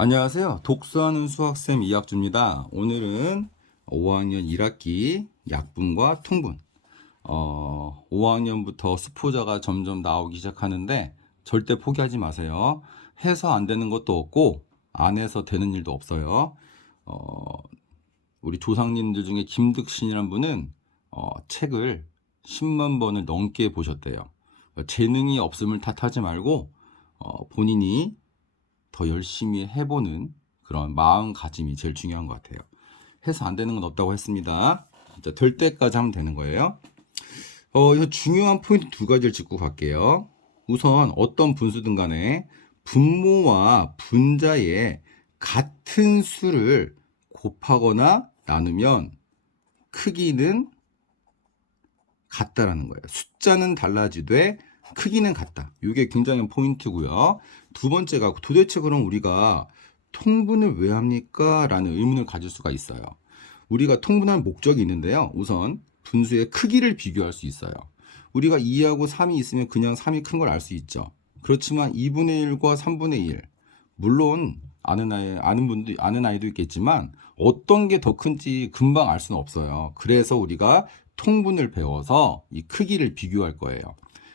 안녕하세요. 독서하는 수학쌤 이학주입니다. 오늘은 5학년 1학기 약분과 통분. 5학년부터 수포자가 점점 나오기 시작하는데 절대 포기하지 마세요. 해서 안 되는 것도 없고 안 해서 되는 일도 없어요. 우리 조상님들 중에 김득신이라는 분은 책을 10만 번을 넘게 보셨대요. 재능이 없음을 탓하지 말고 본인이 더 열심히 해보는 그런 마음가짐이 제일 중요한 것 같아요. 해서 안 되는 건 없다고 했습니다. 진짜 될 때까지 하면 되는 거예요. 이거 중요한 포인트 두 가지를 짚고 갈게요. 우선 어떤 분수든 간에 분모와 분자의 같은 수를 곱하거나 나누면 크기는 같다라는 거예요. 숫자는 달라지되 크기는 같다. 이게 굉장히 포인트고요. 두 번째가 도대체 그럼 우리가 통분을 왜 합니까? 라는 의문을 가질 수가 있어요. 우리가 통분할 목적이 있는데요. 우선 분수의 크기를 비교할 수 있어요. 우리가 2하고 3이 있으면 그냥 3이 큰 걸 알 수 있죠. 그렇지만 2분의 1과 3분의 1, 물론 아는 아이도 있겠지만 어떤 게 더 큰지 금방 알 수는 없어요. 그래서 우리가 통분을 배워서 이 크기를 비교할 거예요.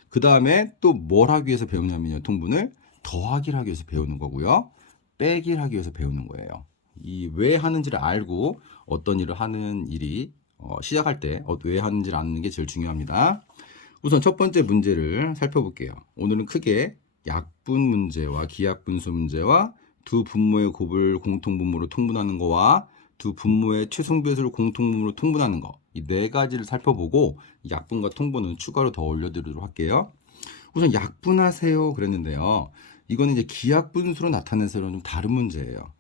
그 다음에 또 뭘 하기 위해서 배우냐면요. 통분을 더하기를 하기 위해서 배우는 거고요. 빼기를 하기 위해서 배우는 거예요. 이 왜 하는지를 알고 어떤 일을 하는 일이 시작할 때 왜 하는지를 아는 게 제일 중요합니다. 우선 첫 번째 문제를 살펴볼게요. 오늘은 크게 약분 문제와 기약분수 문제와 두 분모의 곱을 공통분모로 통분하는 거와 두 분모의 최소배수를 공통분모로 통분하는 거, 이 네 가지를 살펴보고 약분과 통분은 추가로 더 올려드리도록 할게요. 우선 약분하세요 그랬는데요. 이거는 이제 기약분수로 나타내서는 좀 다른 문제예요.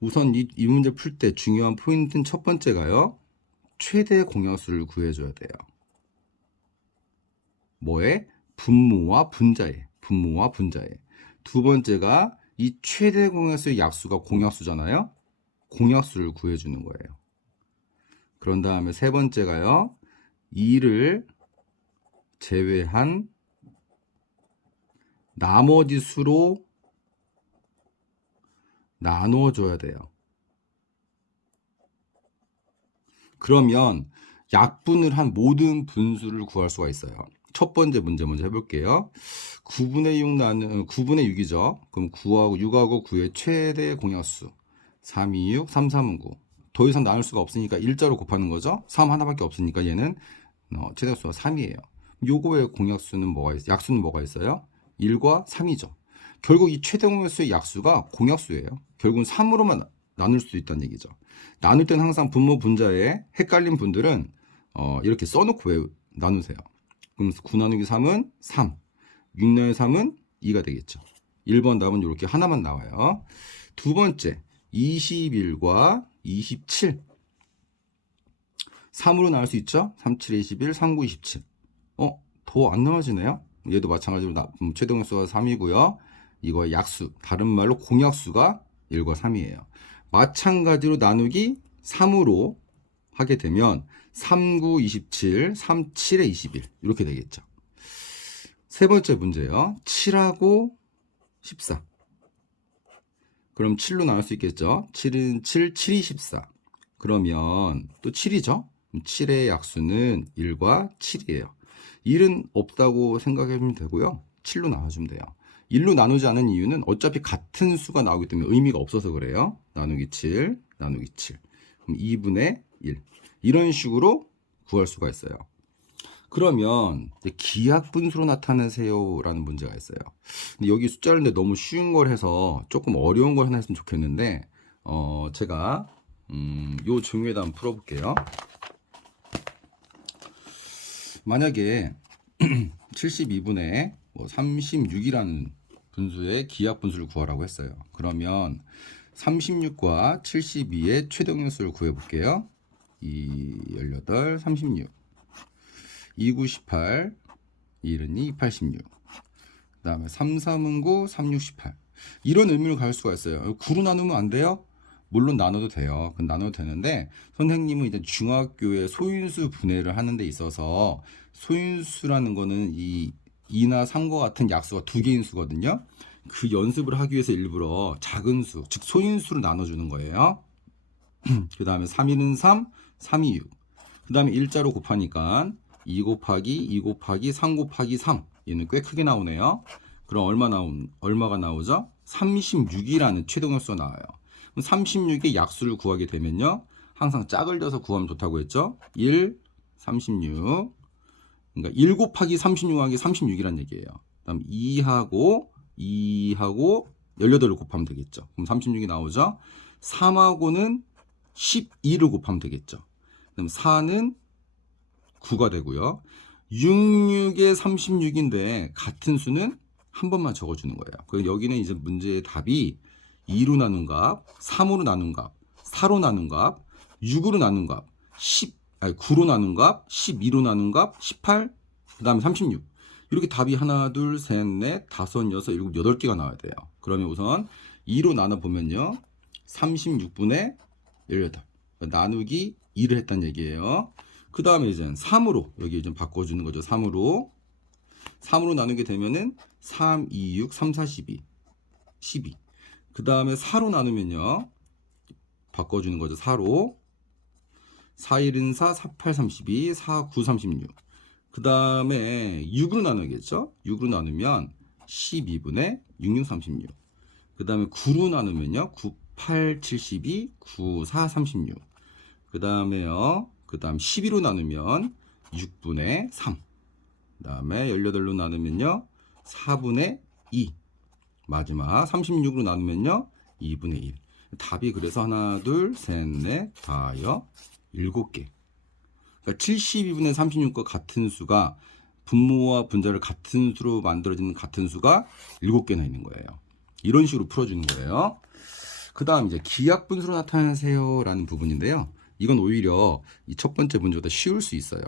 우선 이 문제 풀 때 중요한 포인트는 첫 번째가요. 최대 공약수를 구해줘야 돼요. 뭐에? 분모와 분자에. 분모와 분자에. 두 번째가 이 최대 공약수의 약수가 공약수잖아요. 공약수를 구해주는 거예요. 그런 다음에 세 번째가요. 2를 제외한 나머지 수로 나눠줘야 돼요. 그러면 약분을 한 모든 분수를 구할 수가 있어요. 첫 번째 문제 먼저 해볼게요. 9분의 6이죠. 그럼 9하고 6하고 9의 최대 공약수. 3, 2, 6, 3, 3은 9. 더 이상 나눌 수가 없으니까 일자로 곱하는 거죠. 3 하나밖에 없으니까 얘는 최대수가 3이에요. 요거의 공약수는 뭐가 있어요? 약수는 뭐가 있어요? 1과 3이죠. 결국 이 최대 공약수의 약수가 공약수예요. 결국은 3으로만 나눌 수 있다는 얘기죠. 나눌 때는 항상 분모 분자에 헷갈린 분들은 이렇게 써놓고 나누세요. 그럼 9 나누기 3은 3, 6 나누기 3은 2가 되겠죠. 1번 답은 이렇게 하나만 나와요. 두 번째, 21과 27. 3으로 나눌 수 있죠? 3, 7, 21, 3, 9, 27. 더 안 나눠지네요? 얘도 마찬가지로 최대 공약수가 3이고요. 이거 약수, 다른 말로 공약수가 1과 3이에요. 마찬가지로 나누기 3으로 하게 되면 3, 9, 27, 3, 7에 21 이렇게 되겠죠. 세 번째 문제요. 7하고 14. 그럼 7로 나눌 수 있겠죠. 7은 7, 7이 14. 그러면 또 7이죠. 7의 약수는 1과 7이에요. 1은 없다고 생각하면 되고요. 7로 나눠주면 돼요. 1로 나누지 않은 이유는 어차피 같은 수가 나오기 때문에 의미가 없어서 그래요. 나누기 7, 나누기 7. 그럼 2분의 1. 이런 식으로 구할 수가 있어요. 그러면 기약분수로 나타내세요 라는 문제가 있어요. 근데 여기 숫자를 근데 너무 쉬운 걸 해서 조금 어려운 걸 하나 했으면 좋겠는데 제가 요 종이에다 한번 풀어볼게요. 만약에 72분의 36이라는 분수의 기약분수를 구하라고 했어요. 그러면 36과 72의 최대공약수를 구해볼게요. 2, 18, 36. 2, 9, 18, 1은 2, 86. 그 다음에 3, 3은 9, 3, 6, 18. 이런 의미를 가질 수가 있어요. 9로 나누면 안 돼요? 물론 나눠도 돼요. 그건 나눠도 되는데 선생님은 이제 중학교에 소인수 분해를 하는 데 있어서 소인수라는 거는 이 2나 3과 같은 약수가 두 개인 수거든요. 그 연습을 하기 위해서 일부러 작은 수, 즉 소인수를 나눠주는 거예요. 그 다음에 3, 3, 3이 6. 그 다음에 일자로 곱하니까 2 곱하기 2 곱하기 3 곱하기 3. 얘는 꽤 크게 나오네요. 그럼 얼마가 나오죠? 36이라는 최종 횟수가 나와요. 36의 약수를 구하게 되면요. 항상 짝을 져서 구하면 좋다고 했죠? 1, 36. 그러니까 1 곱하기 36하기 36이란 얘기예요. 그 다음 2하고 18을 곱하면 되겠죠. 그럼 36이 나오죠? 3하고는 12를 곱하면 되겠죠. 그럼 4는 9가 되고요. 66에 36인데 같은 수는 한 번만 적어주는 거예요. 그리고 여기는 이제 문제의 답이 2로 나눈 값, 3으로 나눈 값, 4로 나눈 값, 6으로 나눈 값, 9로 나눈 값, 12로 나눈 값, 18, 그 다음에 36. 이렇게 답이 하나, 둘, 셋, 넷, 다섯, 여섯, 일곱, 8개가 나와야 돼요. 그러면 우선 2로 나눠보면요. 36분의 18. 나누기 2를 했다는 얘기예요. 그 다음에 이제 3으로, 여기 좀 바꿔주는 거죠. 3으로 나누게 되면은 3, 2, 6, 3, 4, 12. 그 다음에 4로 나누면요. 바꿔주는 거죠. 4로. 4, 1은 4, 4, 8, 32, 4, 9, 36. 그 다음에 6으로 나누겠죠? 6으로 나누면 12분의 6, 6, 36. 그 다음에 9로 나누면요. 9, 8, 72, 9, 4, 36. 그 다음에요. 그 다음 12로 나누면 6분의 3. 그 다음에 18로 나누면요. 4분의 2. 마지막 36으로 나누면요. 2분의 1. 답이 그래서 하나, 둘, 셋, 넷, 다여, 7개. 그러니까 72분의 36과 같은 수가 분모와 분자를 같은 수로 만들어지는 같은 수가 7개나 있는 거예요. 이런 식으로 풀어주는 거예요. 그 다음 이제 기하분수로 나타내세요 라는 부분인데요. 이건 오히려 이 첫 번째 문제보다 쉬울 수 있어요.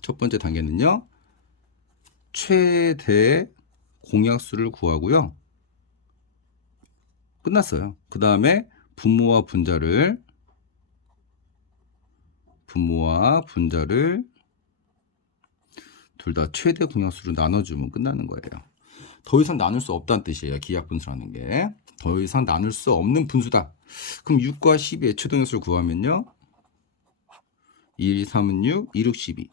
첫 번째 단계는요. 최대 공약수를 구하고요. 끝났어요. 그 다음에 분모와 분자를 둘 다 최대 공약수로 나눠주면 끝나는 거예요. 더 이상 나눌 수 없다는 뜻이에요. 기하분수라는 게. 더 이상 나눌 수 없는 분수다. 그럼 6과 12의 최대공약수를 구하면요. 1, 2, 3은 6, 2, 6, 12.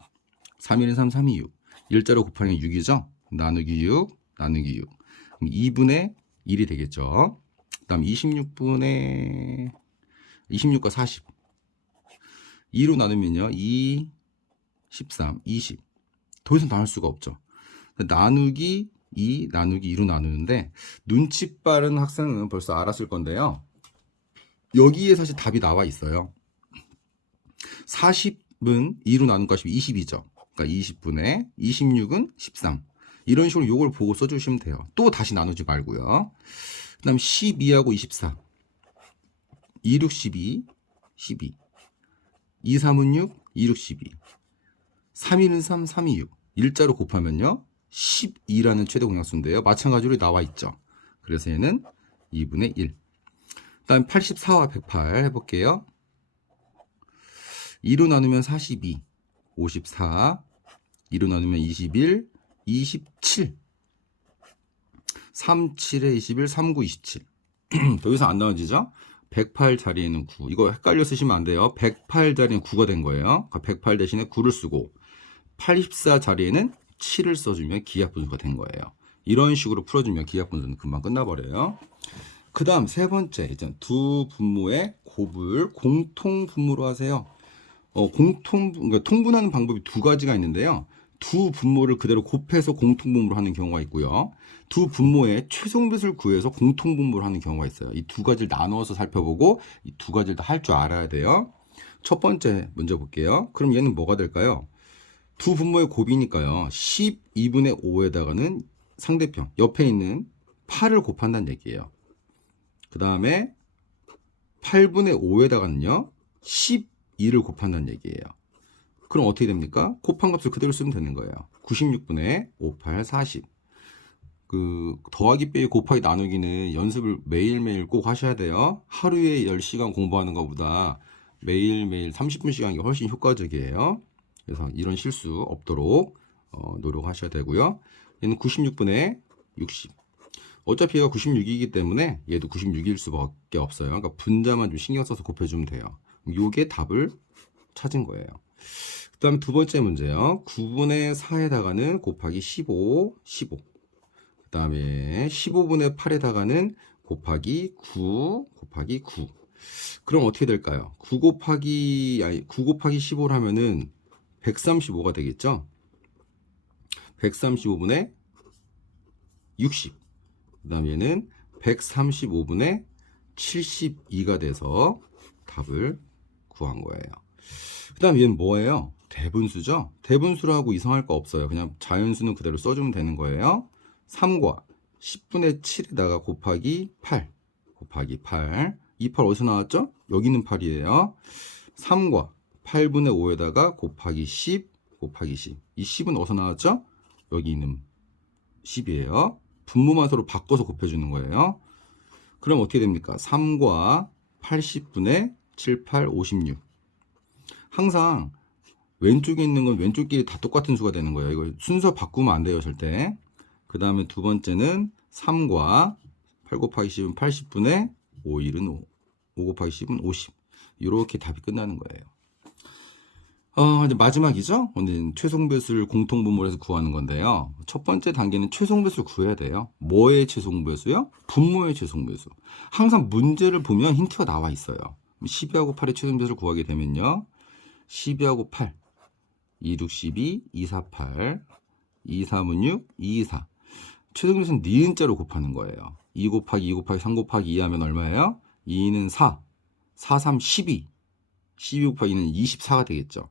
3, 1은 3, 3, 2, 6. 일자로 곱하면 6이죠. 나누기 6, 나누기 6. 그럼 2분의 1이 되겠죠. 그 다음 26과 40. 2로 나누면요. 2, 13, 20. 더 이상 나눌 수가 없죠. 나누기 2, 나누기 2로 나누는데 눈치 빠른 학생은 벌써 알았을 건데요. 여기에 사실 답이 나와 있어요. 40은 2로 나눈 값이 20이죠. 그러니까 20분의 26은 13. 이런 식으로 요걸 보고 써주시면 돼요. 또 다시 나누지 말고요. 그 다음 12하고 24. 2, 6, 12, 12. 2, 3은 6, 2, 6, 12. 3, 1은 3, 3, 2, 6. 일자로 곱하면요. 12라는 최대 공약수인데요. 마찬가지로 나와 있죠. 그래서 얘는 2분의 1. 그 다음 84와 108 해볼게요. 2로 나누면 42, 54. 2로 나누면 21, 27. 3, 7에 21, 3, 9, 27. 더 이상 안 나눠지죠? 108 자리에는 9. 이거 헷갈려 쓰시면 안 돼요. 108 자리에는 9가 된 거예요. 108 대신에 9를 쓰고 84 자리에는 7을 써주면 기하분수가 된 거예요. 이런 식으로 풀어주면 기하분수는 금방 끝나버려요. 그 다음 세 번째, 이제 두 분모의 곱을 공통 분모로 하세요. 그러니까 통분하는 방법이 두 가지가 있는데요. 두 분모를 그대로 곱해서 공통분모로 하는 경우가 있고요. 두 분모의 최종배수를 구해서 공통분모를 하는 경우가 있어요. 이 두 가지를 나눠서 살펴보고 이 두 가지를 다 할 줄 알아야 돼요. 첫 번째 문제 볼게요. 그럼 얘는 뭐가 될까요? 두 분모의 곱이니까요. 12분의 5에다가는 상대편, 옆에 있는 8을 곱한다는 얘기예요. 그 다음에 8분의 5에다가는요. 12를 곱한다는 얘기예요. 그럼 어떻게 됩니까? 곱한 값을 그대로 쓰면 되는 거예요. 96분의 5, 8, 40. 그 더하기 빼기 곱하기 나누기는 연습을 매일매일 꼭 하셔야 돼요. 하루에 10시간 공부하는 것보다 매일매일 30분씩 하는 게 훨씬 효과적이에요. 그래서 이런 실수 없도록 노력하셔야 되고요. 얘는 96분의 60. 어차피 얘가 96이기 때문에 얘도 96일 수밖에 없어요. 그러니까 분자만 좀 신경 써서 곱해주면 돼요. 요게 답을 찾은 거예요. 그 다음 두 번째 문제요. 9분의 4에다가는 곱하기 15, 15. 그 다음에 15분의 8에다가는 곱하기 9, 곱하기 9. 그럼 어떻게 될까요? 9 곱하기 15를 하면은 135가 되겠죠? 135분의 60. 그 다음 얘는 135분의 72가 돼서 답을 구한 거예요. 그 다음 얘는 뭐예요? 대분수죠? 대분수라고 이상할 거 없어요. 그냥 자연수는 그대로 써주면 되는 거예요. 3과 10분의 7에다가 곱하기 8. 곱하기 8. 이 8 어디서 나왔죠? 여기 있는 8이에요. 3과 8분의 5에다가 곱하기 10. 곱하기 10. 이 10은 어디서 나왔죠? 여기 있는 10이에요. 분모만 서로 바꿔서 곱해주는 거예요. 그럼 어떻게 됩니까? 3과 80분의 7, 8, 56. 항상 왼쪽에 있는 건 왼쪽끼리 다 똑같은 수가 되는 거예요. 이거 순서 바꾸면 안 돼요, 절대. 그 다음에 두 번째는 3과 8 곱하기 10은 80분의 5, 1은 5. 5 곱하기 10은 50. 이렇게 답이 끝나는 거예요. 이제 마지막이죠? 오늘 최종배수를 공통분모에서 구하는 건데요. 첫 번째 단계는 최종배수를 구해야 돼요. 뭐의 최종배수요? 분모의 최종배수. 항상 문제를 보면 힌트가 나와 있어요. 12하고 8의 최종배수를 구하게 되면요. 12하고 8, 2, 6, 12, 2, 4, 8, 2, 3은 6, 2, 4. 최종배수는 니은자로 곱하는 거예요. 2 곱하기 2 곱하기 3 곱하기 2 하면 얼마예요? 2는 4, 4, 3, 12. 12 곱하기 2는 24가 되겠죠.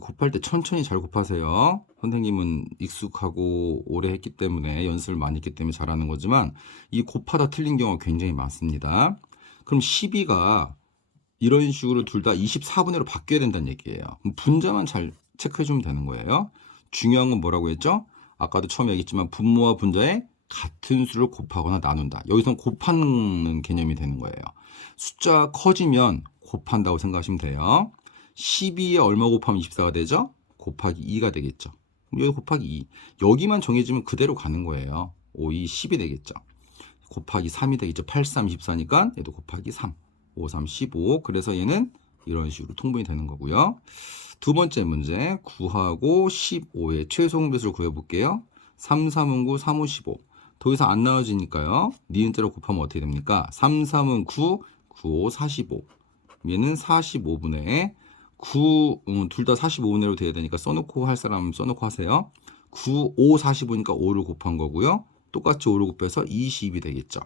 곱할 때 천천히 잘 곱하세요. 선생님은 익숙하고 오래 했기 때문에 연습을 많이 했기 때문에 잘하는 거지만 이 곱하다 틀린 경우가 굉장히 많습니다. 그럼 12가 이런 식으로 둘 다 24분의로 바뀌어야 된다는 얘기예요. 분자만 잘 체크해주면 되는 거예요. 중요한 건 뭐라고 했죠? 아까도 처음에 얘기했지만 분모와 분자의 같은 수를 곱하거나 나눈다. 여기서는 곱하는 개념이 되는 거예요. 숫자가 커지면 곱한다고 생각하시면 돼요. 12에 얼마 곱하면 24가 되죠? 곱하기 2가 되겠죠. 여기 곱하기 2. 여기만 정해지면 그대로 가는 거예요. 5, 2, 10이 되겠죠. 곱하기 3이 되겠죠. 8, 3, 24니까 얘도 곱하기 3. 5, 3, 15. 그래서 얘는 이런 식으로 통분이 되는 거고요. 두 번째 문제 9하고 15의 최소공배수를 구해볼게요. 3, 3은 9, 3, 5, 15. 더 이상 안 나와지니까요. 니은자로 곱하면 어떻게 됩니까? 3, 3은 9, 9, 5, 45. 얘는 45분의 9, 둘 다 45분의로 돼야 되니까 써놓고 할 사람은 써놓고 하세요. 9, 5, 45니까 5를 곱한 거고요. 똑같이 5를 곱해서 20이 되겠죠.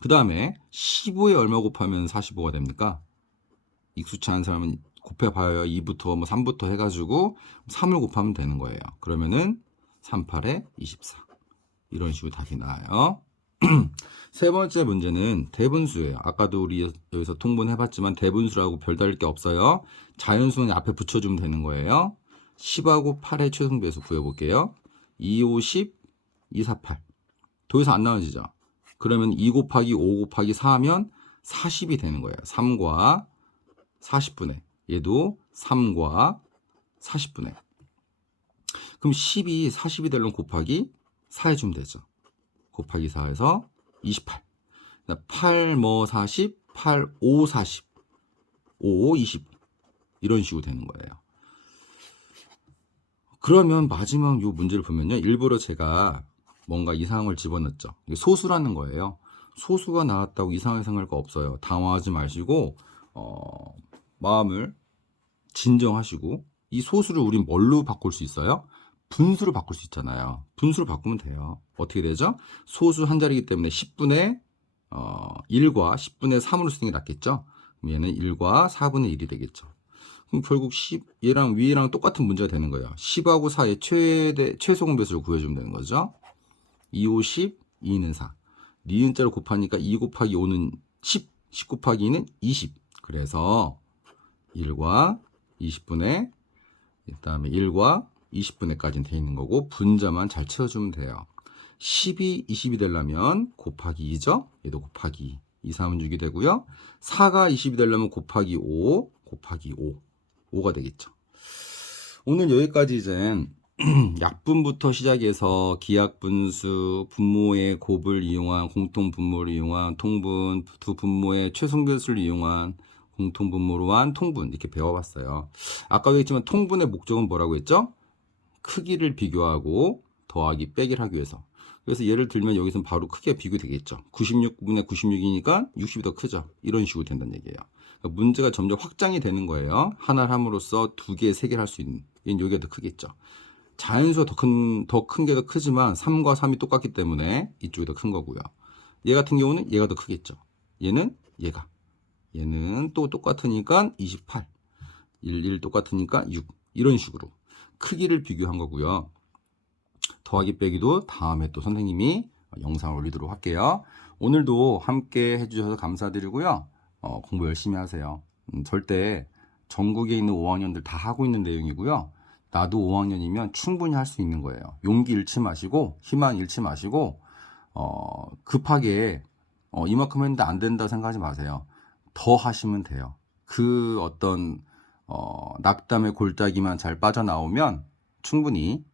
그 다음에 15에 얼마 곱하면 45가 됩니까? 익숙치 않은 사람은 곱해봐요. 2부터 뭐 3부터 해가지고 3을 곱하면 되는 거예요. 그러면은 38에 24. 이런 식으로 답이 나와요. 세 번째 문제는 대분수예요. 아까도 우리 여기서 통분해봤지만 대분수라고 별다를 게 없어요. 자연수는 앞에 붙여주면 되는 거예요. 10하고 8의 최종배수 구해볼게요. 2, 5, 10, 2, 4, 8. 더 이상 안 나눠지죠. 그러면 2 곱하기 5 곱하기 4 하면 40이 되는 거예요. 3과 40분의. 얘도 3과 40분의. 그럼 10이 40이 되려면 곱하기 4 해주면 되죠. 곱하기 4에서 28. 8, 뭐 40, 8, 5, 40. 5, 20. 이런 식으로 되는 거예요. 그러면 마지막 요 문제를 보면요. 일부러 제가 뭔가 이상한 걸 집어넣었죠. 이게 소수라는 거예요. 소수가 나왔다고 이상하게 생각할 거 없어요. 당황하지 마시고 마음을 진정하시고 이 소수를 우린 뭘로 바꿀 수 있어요? 분수로 바꿀 수 있잖아요. 분수로 바꾸면 돼요. 어떻게 되죠? 소수 한 자리이기 때문에 10분의 1과 10분의 3으로 쓰는 게 낫겠죠? 그럼 얘는 1과 4분의 1이 되겠죠. 그럼 결국 10, 얘랑 위랑 똑같은 문제가 되는 거예요. 10하고 4의 최소 공배수를 구해주면 되는 거죠. 2, 5, 10, 2는 4. 니은자로 곱하니까 2 곱하기 5는 10, 10 곱하기 2는 20. 그래서 1과 20분의, 그 다음에 1과 20분의까지는 돼 있는 거고, 분자만 잘 채워주면 돼요. 10이 20이 되려면 곱하기 2죠? 얘도 곱하기 2, 3은 6이 되고요. 4가 20이 되려면 곱하기 5, 곱하기 5. 5가 되겠죠. 오늘 여기까지 이제 약분부터 시작해서 기하분수, 분모의 곱을 이용한 공통 분모를 이용한 통분, 두 분모의 최소배수를 이용한 공통 분모로 한 통분 이렇게 배워봤어요. 아까도 했지만 통분의 목적은 뭐라고 했죠? 크기를 비교하고 더하기 빼기를 하기 위해서. 그래서 예를 들면 여기서는 바로 크기가 비교되겠죠. 96분의 96이니까 60이 더 크죠. 이런 식으로 된다는 얘기예요. 그러니까 문제가 점점 확장이 되는 거예요. 하나를 함으로써 두 개, 세 개를 할 수 있는. 여기가 더 크겠죠. 자연수가 더 큰 게 더 크지만 3과 3이 똑같기 때문에 이쪽이 더 큰 거고요. 얘 같은 경우는 얘가 더 크겠죠. 얘는 또 똑같으니까 28. 1 똑같으니까 6. 이런 식으로 크기를 비교한 거고요. 더하기 빼기도 다음에 또 선생님이 영상을 올리도록 할게요. 오늘도 함께 해주셔서 감사드리고요. 공부 열심히 하세요. 절대 전국에 있는 5학년들 다 하고 있는 내용이고요. 나도 5학년이면 충분히 할 수 있는 거예요. 용기 잃지 마시고 희망 잃지 마시고 급하게 이만큼 했는데 안 된다 생각하지 마세요. 더 하시면 돼요. 그 어떤 낙담의 골짜기만 잘 빠져나오면 충분히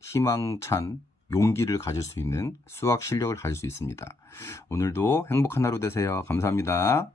희망찬 용기를 가질 수 있는 수학 실력을 가질 수 있습니다. 오늘도 행복한 하루 되세요. 감사합니다.